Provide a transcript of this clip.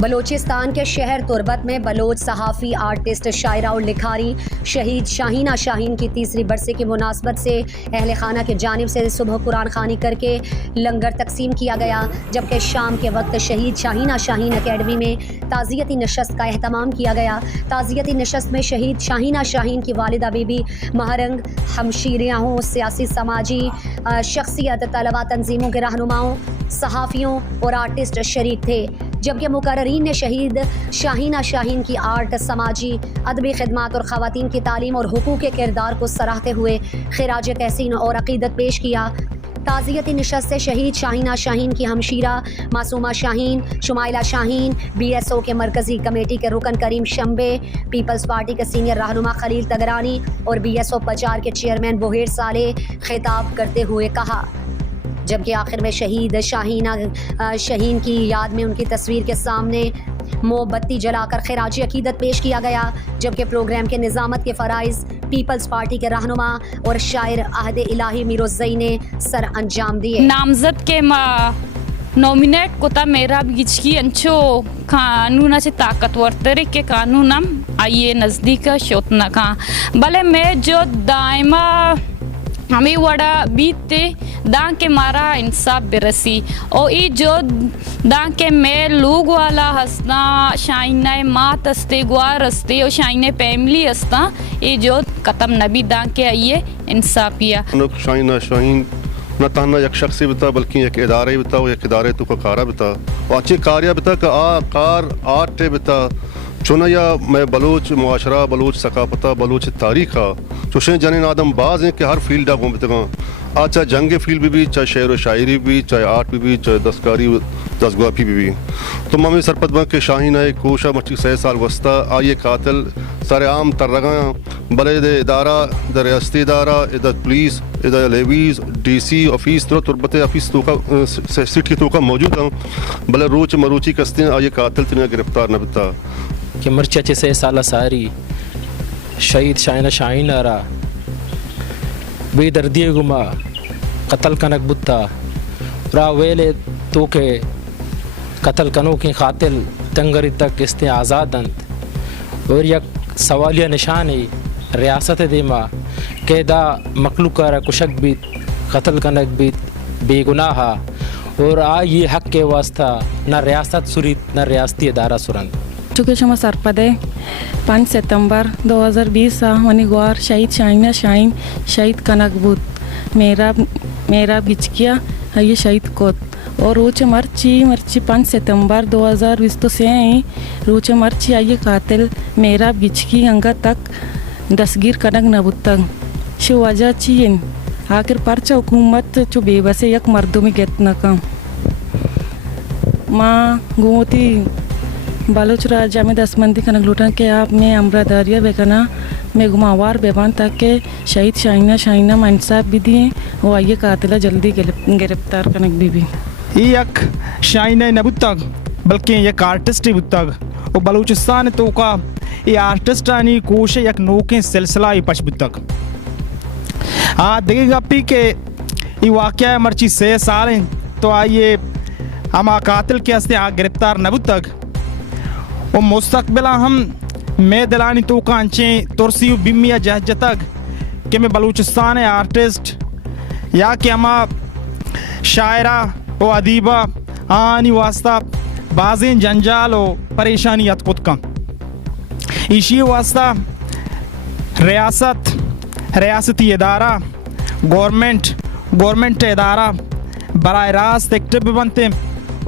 بلوچستان کے شہر تربت میں بلوچ صحافی، آرٹسٹ، شاعرہ اور لکھاری شہید شاہینہ شاہین کی تیسری برسی کی مناسبت سے اہل خانہ کی جانب سے صبح قرآن خوانی کر کے لنگر تقسیم کیا گیا، جبکہ شام کے وقت شہید شاہینہ شاہین اکیڈمی میں تعزیتی نشست کا اہتمام کیا گیا۔ تعزیتی نشست میں شہید شاہینہ شاہین کی والدہ بی بی مہرنگ، ہمشیریاں، سیاسی سماجی شخصیت، طلبہ تنظیموں کے رہنماؤں، صحافیوں اور آرٹسٹ شریک تھے، جبکہ مقررین نے شہید شاہینہ شاہین کی آرٹ، سماجی ادبی خدمات اور خواتین کی تعلیم اور حقوق کے کردار کو سراہتے ہوئے خراج تحسین اور عقیدت پیش کیا۔ تعزیتی نشست سے شہید شاہینہ شاہین کی ہمشیرہ معصومہ شاہین، شمائلہ شاہین، بی ایس او کے مرکزی کمیٹی کے رکن کریم شمبے، پیپلز پارٹی کے سینئر رہنما خلیل تگرانی اور بی ایس او پچار کے چیئرمین بہیر صالح خطاب کرتے ہوئے کہا، جبکہ آخر میں شہید شاہینہ شاہین کی یاد میں ان کی تصویر کے سامنے موم بتی جلا کر خراج عقیدت پیش کیا گیا، جبکہ پروگرام کے نظامت کے فرائض پیپلز پارٹی کے رہنما اور شاعر عہد الہی میر الزئی نے سر انجام دیے۔ نامزد کے نومینیٹ کوتا میرا گچکی انچو قانون سے طاقتور طریقے قانون آئیے نزدیک شوتنا کا بھلے میں جو دائمہ ہمیں وڑا بیتے دان کے مارا انصاف برسی اور ای جو دان کے میں لوگ والا ہستا شائنہ مات استے گوار استے اور شائنہ فیملی استا ای جو ختم نبی دان کے آئیے انصافیہ۔ شاہینہ شاہین نہ تنہا یک شخصی بتا بلکہ ایک ادارے بتا و یک ادارے تو کا کارا بتا و اچھی کاریہ بتا کہ کار آرٹ بتا چونیا میں بلوچ معاشرہ، بلوچ ثقافتہ، بلوچ تاریخہ چوشیں جنین آدم باز ہیں کہ ہر فیلڈ آپ بتگاں چاہے جنگ فیلڈ بھی چاہے شعر و شاعری بھی، چاہے آرٹ بھی، چاہے دستکاری دستگوافی بھی تو ممی سرپت بن کے شاہین ہے کوشہ مچی 6 سال وسطہ آئیے قاتل سارے عام تر رگاں بلے دے ادارہ دا ریاستی ادارہ ادھر پولیس ادھر لیویز ڈی سی آفیس تربت آفیس تو کا سیٹ کی تو کا موجود ہوں بلے روچ مروچی کستے ہیں آئیے قاتل تنہیں گرفتار نہ بتا کہ مرچہ 6 سالہ ساری شہید شاہینہ شاہین آرہ بے دردی گما قتل کنک بتا را ویلے تو کے قتل کنوں کے قاتل تنگری تک استے آزادند اور یک سوالیہ نشانی ریاست دیما کہ دا مخلوق را کشک بیت قتل کنک بیت بے گناہا اور آئی حق کے واسطہ نہ ریاست سریت نہ ریاستی ادارہ سرند چونکہ شما سرپدے 5 ستمبر 2020 منی گوار شہید شاہینہ شاہین شہید کنک بود میرا گچکیا یہ شہید کوت اور روچ مرچی 5 ستمبر 2020 سے روچ مرچی آئیے قاتل میرا گچکی انگا تک دستگیر کنک نبود تک شو وجہ چین آخر پرچہ حکومت چو بے بسے یک مردمی گیت نکا ماں گوتی بلوچ راجہ میں دستمندی کنک لوٹن کے آپ میں امراداریہ بیکنا میں گماوار بیبان تک کہ شہید شاہینہ شاہینہ میں انصاف بھی دیئے وہ آئیے قاتلہ جلدی گرفتار کنک بھی یہ ایک شاہینہ نبود تک بلکہ یک آرٹسٹ بود تک اور بلوچستان تو کا یہ آرٹسٹ آنی کوشے یک نوکیں سلسلہ ہی پچ بود تک دیکھیں گا پی کہ یہ واقعہ مرچی 6 سال ہیں تو آئیے ہما قاتل کے ہستے گرفتار نبود تک اور مستقبلہ ہم میں دلانی تو کانچیں ترسی و بیمیہ جہجہ تک کہ میں بلوچستان آرٹسٹ یا کہ ہما شاعرہ و ادیبہ آنی واسطہ بازیں جنجال و پریشانیت خود کا اسی واسطہ ریاستی ادارہ گورنمنٹ ادارہ براہ راست ایکٹیو بنتے